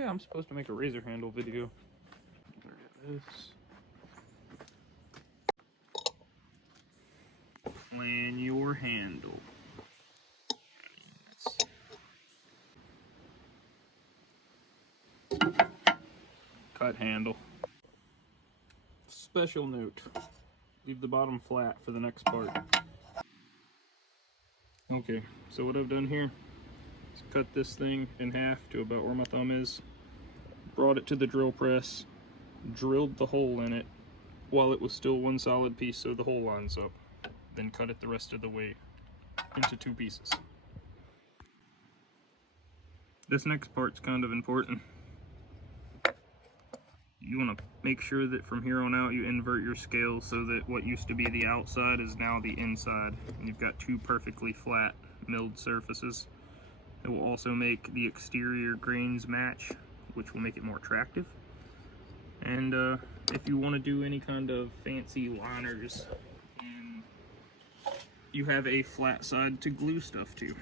yeah, I'm supposed to make a razor handle video. Look at this. Plan your handle. Cut handle. Special note, leave the bottom flat for the next part. Okay, so what I've done here is cut this thing in half to about where my thumb is, brought it to the drill press, drilled the hole in it while it was still one solid piece so the hole lines up, then cut it the rest of the way into 2 pieces. This next part's kind of important. You want to make sure that from here on out you invert your scale so that what used to be the outside is now the inside, and you've got 2 perfectly flat milled surfaces. It will also make the exterior grains match, which will make it more attractive. And if you want to do any kind of fancy liners, you have a flat side to glue stuff to.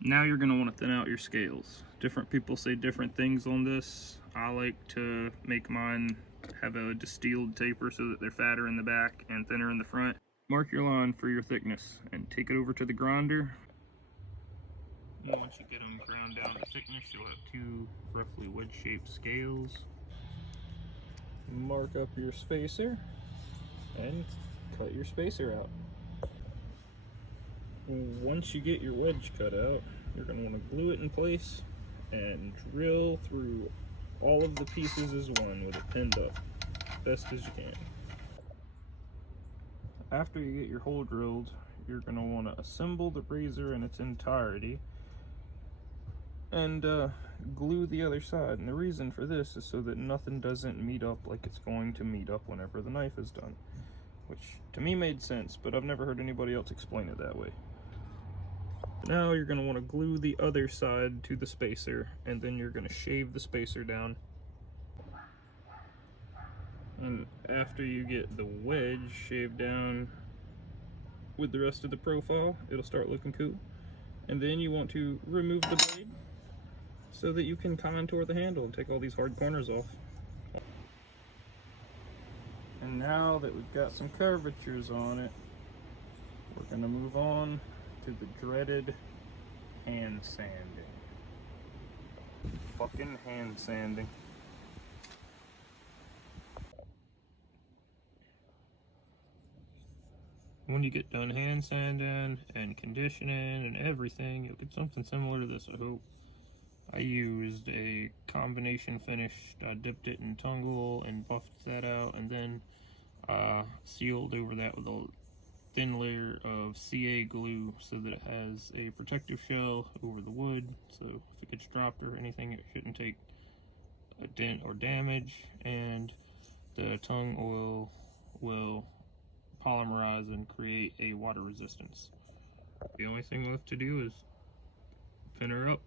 Now you're going to want to thin out your scales. Different people say different things on this. I like to make mine have a distilled taper so that they're fatter in the back and thinner in the front. Mark your line for your thickness and take it over to the grinder. And once you get them ground down to thickness, you'll have 2 roughly wedge-shaped scales. Mark up your spacer and cut your spacer out. Once you get your wedge cut out, you're going to want to glue it in place and drill through all of the pieces as one with it pinned up, best as you can. After you get your hole drilled, you're going to want to assemble the razor in its entirety and glue the other side. And the reason for this is so that nothing doesn't meet up like it's going to meet up whenever the knife is done, which to me made sense, but I've never heard anybody else explain it that way. Now you're going to want to glue the other side to the spacer, and then you're going to shave the spacer down. And after you get the wedge shaved down with the rest of the profile, it'll start looking cool. And then you want to remove the blade so that you can contour the handle and take all these hard corners off. And now that we've got some curvatures on it, we're going to move on to the dreaded hand sanding. Fucking hand sanding. When you get done hand sanding and conditioning and everything, you'll get something similar to this, I hope. I used a combination finish. I dipped it in Tungle and buffed that out, and then sealed over that with a thin layer of CA glue so that it has a protective shell over the wood, so if it gets dropped or anything it shouldn't take a dent or damage, and the tongue oil will polymerize and create a water resistance. The only thing left to do is pin her up.